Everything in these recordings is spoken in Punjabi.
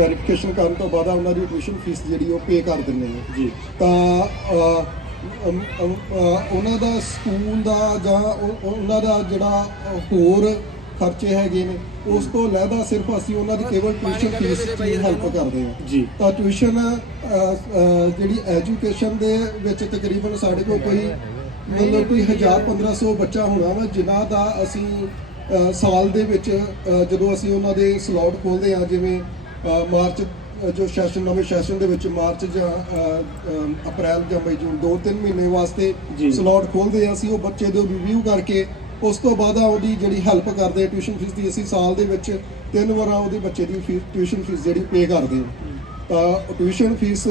ਵੈਰੀਫਿਕੇਸ਼ਨ ਕਰਨ ਤੋਂ ਬਾਅਦ ਉਹਨਾਂ ਦੀ ਟਿਊਸ਼ਨ ਫੀਸ ਜਿਹੜੀ ਉਹ ਪੇ ਕਰ ਦਿੰਦੇ ਹਾਂ ਜੀ। ਤਾਂ ਉਹਨਾਂ ਦਾ ਸਕੂਲ ਦਾ ਜਾਂ ਉਹ- ਉਹਨਾਂ ਦਾ ਜਿਹੜਾ ਹੋਰ ਖਰਚੇ ਹੈਗੇ ਨੇ ਉਸ ਤੋਂ ਲੈਦਾ ਸਿਰਫ ਅਸੀਂ ਉਹਨਾਂ ਦੀ ਕੇਵਲ ਟਿਊਸ਼ਨ ਫੀਸ ਦੀ ਹੈਲਪ ਕਰਦੇ ਹਾਂ ਜੀ। ਤਾਂ ਟਿਊਸ਼ਨ ਜਿਹੜੀ ਐਜੂਕੇਸ਼ਨ ਦੇ ਵਿੱਚ ਤਕਰੀਬਨ ਸਾਡੇ ਕੋਲ ਕੋਈ ਮਤਲਬ ਕੋਈ 1000 1500 ਬੱਚਾ ਹੋਣਾ ਵਾ ਜਿਨ੍ਹਾਂ ਦਾ ਅਸੀਂ ਸਾਲ ਦੇ ਵਿੱਚ ਜਦੋਂ ਅਸੀਂ ਉਹਨਾਂ ਦੇ ਸਲੋਟ ਖੋਲਦੇ ਆ ਜਿਵੇਂ ਮਾਰਚ ਜੋ ਸੈਸ਼ਨ ਨਵੇਂ ਸੈਸ਼ਨ ਦੇ ਵਿੱਚ ਮਾਰਚ ਜਾਂ ਅਪ੍ਰੈਲ ਜਾਂ ਮਈ ਜੂਨ ਦੋ ਤਿੰਨ ਮਹੀਨੇ ਵਾਸਤੇ। ਸਲੋਟ ਖੋਲਦੇ ਆ ਅਸੀਂ ਉਹ ਬੱਚੇ ਦੇ ਰਿਵਿਊ ਕਰਕੇ ਉਸ ਤੋਂ ਬਾਅਦ ਆ ਉਹਦੀ ਜਿਹੜੀ ਹੈਲਪ ਕਰਦੇ ਟਿਊਸ਼ਨ ਫੀਸ ਦੀ ਅਸੀਂ ਸਾਲ ਦੇ ਵਿੱਚ ਤਿੰਨ ਵਾਰਾਂ ਉਹਦੇ ਬੱਚੇ ਦੀ ਫੀਸ ਟਿਊਸ਼ਨ ਫੀਸ ਜਿਹੜੀ ਪੇ ਕਰਦੇ ਹਾਂ ਤਾਂ ਟਿਊਸ਼ਨ ਫੀਸ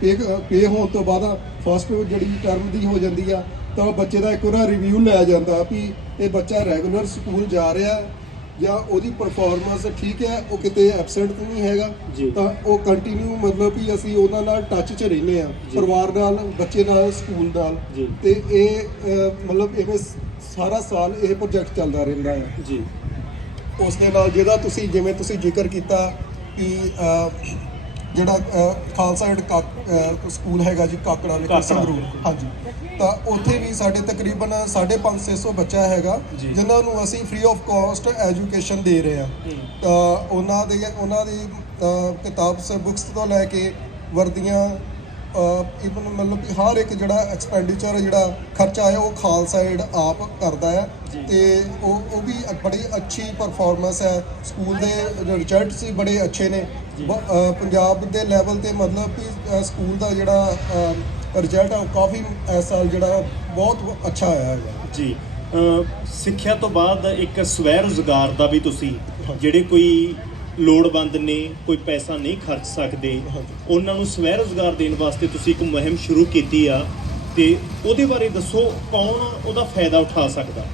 ਪੇ ਪੇ ਹੋਣ ਤੋਂ ਬਾਅਦ ਫਸਟ ਜਿਹੜੀ ਟਰਮ ਦੀ ਹੋ ਜਾਂਦੀ ਆ ਤਾਂ ਬੱਚੇ ਦਾ ਇੱਕ ਵਾਰ ਰਿਵਿਊ ਲਿਆ ਜਾਂਦਾ ਵੀ ਇਹ ਬੱਚਾ ਰੈਗੂਲਰ ਸਕੂਲ ਜਾ ਰਿਹਾ ਜਾਂ ਉਹਦੀ ਪਰਫਾਰਮੈਂਸ ਠੀਕ ਹੈ ਉਹ ਕਿਤੇ ਐਬਸੈਂਟ ਨਹੀਂ ਹੈਗਾ। ਤਾਂ ਉਹ ਕੰਟੀਨਿਊ ਮਤਲਬ ਵੀ ਅਸੀਂ ਉਹਨਾਂ ਨਾਲ ਟੱਚ 'ਚ ਰਹਿੰਦੇ ਆ। ਪਰਿਵਾਰ ਨਾਲ ਬੱਚੇ ਨਾਲ ਸਕੂਲ ਨਾਲ। ਤੇ ਇਹ ਮਤਲਬ ਇਵੇਂ ਸਾਰਾ ਸਾਲ ਇਹ ਪ੍ਰੋਜੈਕਟ ਚੱਲਦਾ ਰਹਿੰਦਾ ਹੈ ਜੀ ਉਸ ਦੇ ਨਾਲ ਜਿਹਦਾ ਤੁਸੀਂ ਜਿਵੇਂ ਤੁਸੀਂ ਜ਼ਿਕਰ ਕੀਤਾ ਕਿ ਜਿਹੜਾ ਖਾਲਸਾ ਏਡ ਸਕੂਲ ਹੈਗਾ ਜੀ ਕਾਕੜਾ ਕਾਕੜਾ। ਸੰਗਰੂਰ ਹਾਂਜੀ ਤਾਂ ਉੱਥੇ ਵੀ ਸਾਡੇ ਤਕਰੀਬਨ 550 ਬੱਚਾ ਹੈਗਾ। ਜਿਨ੍ਹਾਂ ਨੂੰ ਅਸੀਂ ਫ੍ਰੀ ਆਫ ਕਾਸਟ ਐਜੂਕੇਸ਼ਨ ਦੇ ਰਹੇ ਹੂੰ। ਤਾਂ ਉਹਨਾਂ ਦੇ ਉਹਨਾਂ ਦੀ ਕਿਤਾਬ ਸ ਬੁੱਕਸ ਤੋਂ ਲੈ ਕੇ ਵਰਦੀਆਂ ਇਵਨ ਮਤਲਬ ਕਿ ਹਰ ਇੱਕ ਜਿਹੜਾ ਐਕਸਪੈਂਡੀਚਰ ਜਿਹੜਾ ਖਰਚਾ ਹੈ ਉਹ ਖਾਲਸਾ ਏਡ ਆਪ ਕਰਦਾ ਹੈ। ਤੇ ਉਹ ਉਹ ਵੀ ਬੜੀ ਅੱਛੀ ਪਰਫਾਰਮੈਂਸ ਹੈ। ਸਕੂਲ ਦੇ ਰਿਜ਼ਲਟਸ ਵੀ ਬੜੇ ਅੱਛੇ ਨੇ। ਪੰਜਾਬ ਦੇ ਲੈਵਲ ਤੇ ਮਤਲਬ ਕਿ ਸਕੂਲ ਦਾ ਜਿਹੜਾ ਰਿਜ਼ਲਟ ਹੈ ਉਹ ਕਾਫੀ ਇਸ ਸਾਲ ਜਿਹੜਾ ਬਹੁਤ ਅੱਛਾ ਆਇਆ ਹੈਗਾ। ਜੀ। ਸਿੱਖਿਆ ਤੋਂ ਬਾਅਦ ਇੱਕ ਸਵੈ ਰੋਜ਼ਗਾਰ ਦਾ ਵੀ ਤੁਸੀਂ ਜਿਹੜੇ ਕੋਈ ਲੋੜਵੰਦ ਨੇ ਕੋਈ ਪੈਸਾ ਨਹੀਂ ਖਰਚ ਸਕਦੇ। ਉਹਨਾਂ ਨੂੰ ਸਵੈ ਰੋਜ਼ਗਾਰ ਦੇਣ ਵਾਸਤੇ ਤੁਸੀਂ ਇੱਕ ਮੁਹਿੰਮ ਸ਼ੁਰੂ ਕੀਤੀ ਆ ਤੇ ਉਹਦੇ ਬਾਰੇ ਦੱਸੋ ਕੌਣ ਉਹਦਾ ਫਾਇਦਾ ਉਠਾ ਸਕਦਾ।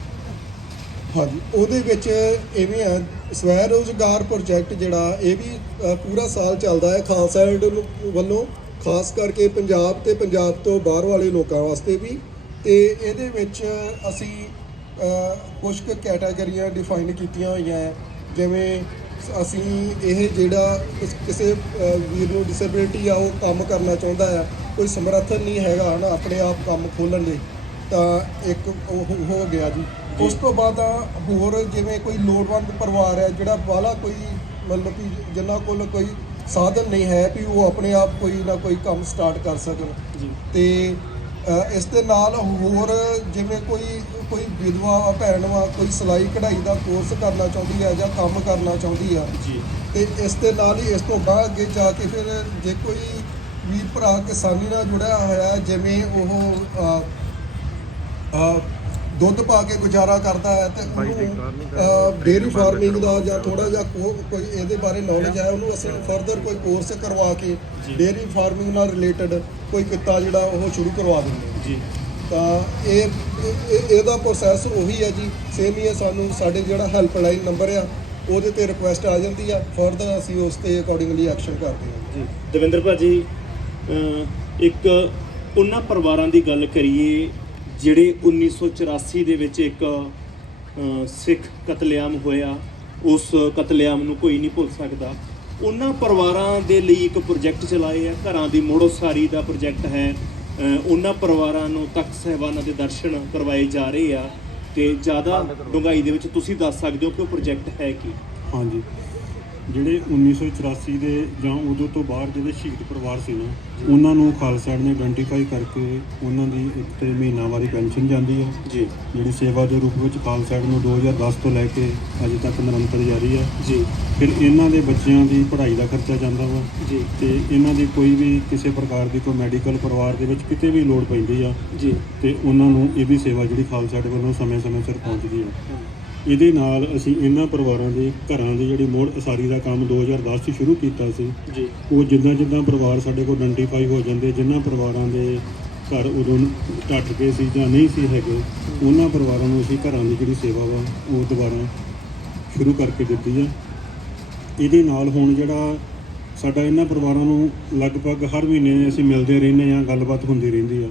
ਹਾਂਜੀ ਉਹਦੇ ਵਿੱਚ ਇਵੇਂ ਹੈ ਸਵੈ ਰੋਜ਼ਗਾਰ ਪ੍ਰੋਜੈਕਟ ਜਿਹੜਾ ਇਹ ਵੀ ਪੂਰਾ ਸਾਲ ਚੱਲਦਾ ਹੈ ਖਾਲਸਾ ਵੱਲੋਂ ਖਾਸ ਕਰਕੇ ਪੰਜਾਬ ਤੇ ਪੰਜਾਬ ਤੋਂ ਬਾਹਰ ਵਾਲੇ ਲੋਕਾਂ ਵਾਸਤੇ ਵੀ। ਤੇ ਇਹਦੇ ਵਿੱਚ ਅਸੀਂ ਕੁਝ ਕੁ ਕੈਟਾਗਰੀਆਂ ਡਿਫਾਈਨ ਕੀਤੀਆਂ ਹੋਈਆਂ ਜਿਵੇਂ ਅਸੀਂ ਇਹ ਜਿਹੜਾ ਕਿਸ- ਵੀਰ ਨੂੰ ਡਿਸੇਬਿਲਿਟੀ ਆ ਉਹ ਕੰਮ ਕਰਨਾ ਚਾਹੁੰਦਾ ਹੈ ਕੋਈ ਸਮਰੱਥਨ ਨਹੀਂ ਹੈਗਾ ਹਨਾ ਆਪਣੇ ਆਪ ਕੰਮ ਖੋਲਣ ਲਈ ਤਾਂ ਇੱਕ ਉਹ ਹੋ ਗਿਆ ਜੀ। ਉਸ ਤੋਂ ਬਾਅਦ ਹੋਰ ਜਿਵੇਂ ਕੋਈ ਲੋੜਵੰਦ ਪਰਿਵਾਰ ਹੈ ਜਿਹੜਾ ਬਾਹਲਾ ਕੋਈ ਮਤਲਬ ਕਿ ਜਿਨ੍ਹਾਂ ਕੋਲ ਕੋਈ ਸਾਧਨ ਨਹੀਂ ਹੈ ਵੀ ਉਹ ਆਪਣੇ ਆਪ ਕੋਈ ਨਾ ਕੋਈ ਕੰਮ ਸਟਾਰਟ ਕਰ ਸਕਣ। ਜੀ। ਤੇ ਇਸ ਦੇ ਨਾਲ ਹੋਰ ਜਿਵੇਂ ਕੋਈ ਕੋਈ ਵਿਧਵਾ ਵਾ, ਭੈਣ ਵਾ ਕੋਈ ਸਿਲਾਈ ਕਢਾਈ ਦਾ ਕੋਰਸ ਕਰਨਾ ਚਾਹੁੰਦੀ ਹੈ ਜਾਂ ਕੰਮ ਕਰਨਾ ਚਾਹੁੰਦੀ ਆ ਜੀ। ਤੇ ਇਸ ਦੇ ਨਾਲ ਹੀ ਇਸ ਤੋਂ ਬਾਅਦ ਅੱਗੇ ਜਾ ਕੇ ਫਿਰ ਜੇ ਕੋਈ ਵੀਰ ਭਰਾ ਕਿਸਾਨੀ ਨਾਲ ਜੁੜਿਆ ਹੋਇਆ ਜਿਵੇਂ ਉਹ ਦੁੱਧ ਪਾ ਕੇ ਗੁਜ਼ਾਰਾ ਕਰਦਾ ਹੈ ਤੇ ਉਹਨੂੰ ਡੇਰੀ ਫਾਰਮਿੰਗ ਦਾ ਜਾਂ ਥੋੜਾ ਜਿਹਾ ਕੋਈ ਇਹਦੇ ਬਾਰੇ ਨੌਲੇਜ ਹੈ ਉਹਨੂੰ ਅਸੀਂ ਫਰਦਰ ਕੋਈ ਕੋਰਸ ਕਰਵਾ ਕੇ। ਡੇਰੀ ਫਾਰਮਿੰਗ ਨਾਲ ਰਿਲੇਟਡ ਕੋਈ ਕਿੱਤਾ ਜਿਹੜਾ ਉਹ ਸ਼ੁਰੂ ਕਰਵਾ ਦਿੰਦੇ ਜੀ। ਤਾਂ ਇਹ ਇਹ- ਇਹ- ਇਹਦਾ ਪ੍ਰੋਸੈਸ ਉਹੀ ਹੈ ਜੀ ਸੇਮ ਹੀ ਹੈ ਸਾਨੂੰ ਸਾਡੇ ਜਿਹੜਾ ਹੈਲਪਲਾਈਨ ਨੰਬਰ ਆ ਉਹਦੇ ਤੇ ਰਿਕੁਐਸਟ ਆ ਜਾਂਦੀ ਆ ਫਰਦਰ ਅਸੀਂ ਉਸ ਤੇ ਅਕੋਰਡਿੰਗਲੀ ਐਕਸ਼ਨ ਕਰਦੇ ਹਾਂ। ਜੀ। ਦਵਿੰਦਰ ਭਾਜੀ ਇੱਕ ਉਹਨਾਂ ਪਰਿਵਾਰਾਂ ਦੀ ਗੱਲ ਕਰੀਏ ਜਿਹੜੇ 1984 ਦੇ ਵਿੱਚ ਇੱਕ ਸਿੱਖ ਕਤਲੇਆਮ ਹੋਇਆ, ਉਸ ਕਤਲੇਆਮ ਨੂੰ ਕੋਈ ਨਹੀਂ ਭੁੱਲ ਸਕਦਾ। ਉਹਨਾਂ ਪਰਿਵਾਰਾਂ ਦੇ ਲਈ ਇੱਕ ਪ੍ਰੋਜੈਕਟ ਚਲਾਏ ਆ, ਘਰਾਂ ਦੀ ਮੋੜੋਸਾਰੀ ਦਾ ਪ੍ਰੋਜੈਕਟ ਹੈ। ਉਹਨਾਂ ਪਰਿਵਾਰਾਂ ਨੂੰ ਤਖਤ ਸਾਹਿਬਾਨਾਂ ਦੇ ਦਰਸ਼ਨ ਕਰਵਾਏ ਜਾ ਰਹੇ ਆ। ਤੇ ਜ਼ਿਆਦਾ ਡੂੰਘਾਈ ਦੇ ਵਿੱਚ ਤੁਸੀਂ ਦੱਸ ਸਕਦੇ ਹੋ ਕਿ ਉਹ ਪ੍ਰੋਜੈਕਟ ਹੈ ਕੀ? ਹਾਂਜੀ। ਜਿਹੜੇ 1984 ਦੇ ਜਾਂ ਉਦੋਂ ਤੋਂ ਬਾਹਰ ਜਿਹੜੇ ਸ਼ਹੀਦ ਪਰਿਵਾਰ ਸੀ ਨਾ ਉਹਨਾਂ ਨੂੰ ਖਾਲਸਾ ਨੇ ਆਇਡੈਂਟੀਫਾਈ ਕਰਕੇ ਉਹਨਾਂ ਦੀ ਇੱਕ ਤੇ ਮਹੀਨਾਵਾਰੀ ਪੈਨਸ਼ਨ ਜਾਂਦੀ ਹੈ। ਜੀ। ਜਿਹੜੀ ਸੇਵਾ ਦੇ ਰੂਪ ਵਿੱਚ ਖਾਲਸਾ ਨੂੰ 2010 ਤੋਂ ਲੈ ਕੇ ਅਜੇ ਤੱਕ ਨਿਰੰਤਰ ਜਾਰੀ ਹੈ। ਜੀ। ਫਿਰ ਇਹਨਾਂ ਦੇ ਬੱਚਿਆਂ ਦੀ ਪੜ੍ਹਾਈ ਦਾ ਖਰਚਾ ਜਾਂਦਾ ਵਾ। ਜੀ। ਤੇ ਇਹਨਾਂ ਦੀ ਕੋਈ ਵੀ ਕਿਸੇ ਪ੍ਰਕਾਰ ਦੀ ਕੋਈ ਮੈਡੀਕਲ ਪਰਿਵਾਰ ਦੇ ਵਿੱਚ ਕਿਤੇ ਵੀ ਲੋੜ ਪੈਂਦੀ ਆ। ਜੀ। ਤੇ ਉਹਨਾਂ ਨੂੰ ਇਹ ਵੀ ਸੇਵਾ ਜਿਹੜੀ ਖਾਲਸਾ ਏਡ ਵੱਲੋਂ ਸਮੇਂ-ਸਮੇਂ ਸਿਰ ਪਹੁੰਚਦੀ ਆ। ਇਹਦੇ ਨਾਲ ਅਸੀਂ ਇਹਨਾਂ ਪਰਿਵਾਰਾਂ ਦੇ ਘਰਾਂ ਦੀ ਜਿਹੜੀ ਮੋੜ ਉਸਾਰੀ ਦਾ ਕੰਮ 2010 'ਚ ਸ਼ੁਰੂ ਕੀਤਾ ਸੀ। ਜੀ। ਉਹ ਜਿੱਦਾਂ ਜਿੱਦਾਂ ਪਰਿਵਾਰ ਸਾਡੇ ਕੋਲ ਆਇਡੈਂਟੀਫਾਈ ਹੋ ਜਾਂਦੇ ਜਿਨ੍ਹਾਂ ਪਰਿਵਾਰਾਂ ਦੇ ਘਰ ਉਦੋਂ ਟੱਟ ਗਏ ਸੀ ਜਾਂ ਨਹੀਂ ਸੀ ਹੈਗੇ ਉਹਨਾਂ ਪਰਿਵਾਰਾਂ ਨੂੰ ਅਸੀਂ ਘਰਾਂ ਦੀ ਜਿਹੜੀ ਸੇਵਾ ਵਾ ਉਹ ਦੁਬਾਰਾ ਸ਼ੁਰੂ ਕਰਕੇ ਦਿੱਤੀ ਆ। ਇਹਦੇ ਨਾਲ ਹੁਣ ਜਿਹੜਾ ਸਾਡਾ ਇਹਨਾਂ ਪਰਿਵਾਰਾਂ ਨੂੰ ਲਗਭਗ ਹਰ ਮਹੀਨੇ ਅਸੀਂ ਮਿਲਦੇ ਰਹਿੰਦੇ ਆ ਗੱਲਬਾਤ ਹੁੰਦੀ ਰਹਿੰਦੀ ਆ।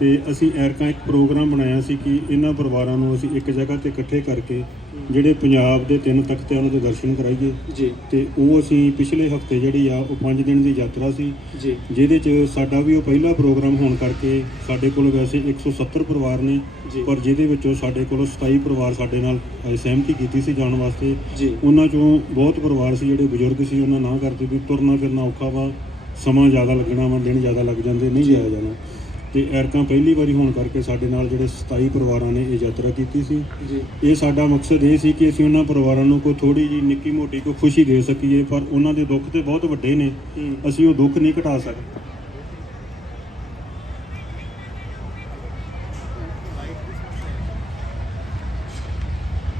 ਤੇ ਅਸੀਂ ਐਰਕਾ ਇੱਕ ਪ੍ਰੋਗਰਾਮ ਬਣਾਇਆ ਸੀ ਕਿ ਇਹਨਾਂ ਪਰਿਵਾਰਾਂ ਨੂੰ ਅਸੀਂ ਇੱਕ ਜਗ੍ਹਾ ਤੇ ਇਕੱਠੇ ਕਰਕੇ ਜਿਹੜੇ ਪੰਜਾਬ ਦੇ ਤਿੰਨ ਤਖਤਿਆਂ ਦੇ ਦਰਸ਼ਨ ਕਰਾਈਏ। ਜੀ। ਤੇ ਉਹ ਅਸੀਂ ਪਿਛਲੇ ਹਫ਼ਤੇ ਜਿਹੜੀ ਆ ਉਹ 5 ਦਿਨ ਦੀ ਯਾਤਰਾ ਸੀ। ਜੀ। ਜਿਹਦੇ 'ਚ ਸਾਡਾ ਵੀ ਉਹ ਪਹਿਲਾ ਪ੍ਰੋਗਰਾਮ ਹੋਣ ਕਰਕੇ ਸਾਡੇ ਕੋਲ ਵੈਸੇ 170 ਪਰਿਵਾਰ ਨੇ। ਪਰ ਜਿਹਦੇ ਵਿੱਚੋਂ ਸਾਡੇ ਕੋਲ 27 ਪਰਿਵਾਰ ਸਾਡੇ ਨਾਲ ਸਹਿਮਤੀ ਕੀਤੀ ਸੀ ਜਾਣ ਵਾਸਤੇ। ਉਹਨਾਂ 'ਚੋਂ ਬਹੁਤ ਪਰਿਵਾਰ ਸੀ ਜਿਹੜੇ ਬਜ਼ੁਰਗ ਸੀ ਉਹਨਾਂ ਨਾ ਕਰਦੇ ਵੀ ਤੁਰਨਾ ਫਿਰਨਾ ਔਖਾ ਵਾ ਸਮਾਂ ਜ਼ਿਆਦਾ ਲੱਗਣਾ ਵਾ ਦਿਨ ਜ਼ਿਆਦਾ ਲੱਗ ਜਾਂਦੇ ਨਹੀਂ ਜਾਇਆ ਜਾਣਾ। ਤੇ ਐਰਕਾਂ ਪਹਿਲੀ ਵਾਰੀ ਹੋਣ ਕਰਕੇ ਸਾਡੇ ਨਾਲ ਜਿਹੜੇ 27 ਪਰਿਵਾਰਾਂ ਨੇ ਇਹ ਯਾਤਰਾ ਕੀਤੀ ਸੀ। ਇਹ ਸਾਡਾ ਮਕਸਦ ਇਹ ਸੀ ਕਿ ਅਸੀਂ ਉਹਨਾਂ ਪਰਿਵਾਰਾਂ ਨੂੰ ਕੋਈ ਥੋੜੀ ਜੀ ਨਿੱਕੀ ਮੋਟੀ ਕੋਈ ਖੁਸ਼ੀ ਦੇ ਸਕੀਏ ਪਰ ਉਹਨਾਂ ਦੇ ਦੁੱਖ ਤੇ ਬਹੁਤ ਵੱਡੇ ਨੇ। ਅਸੀਂ ਉਹ ਦੁੱਖ ਨਹੀਂ ਘਟਾ ਸਕਦੇ।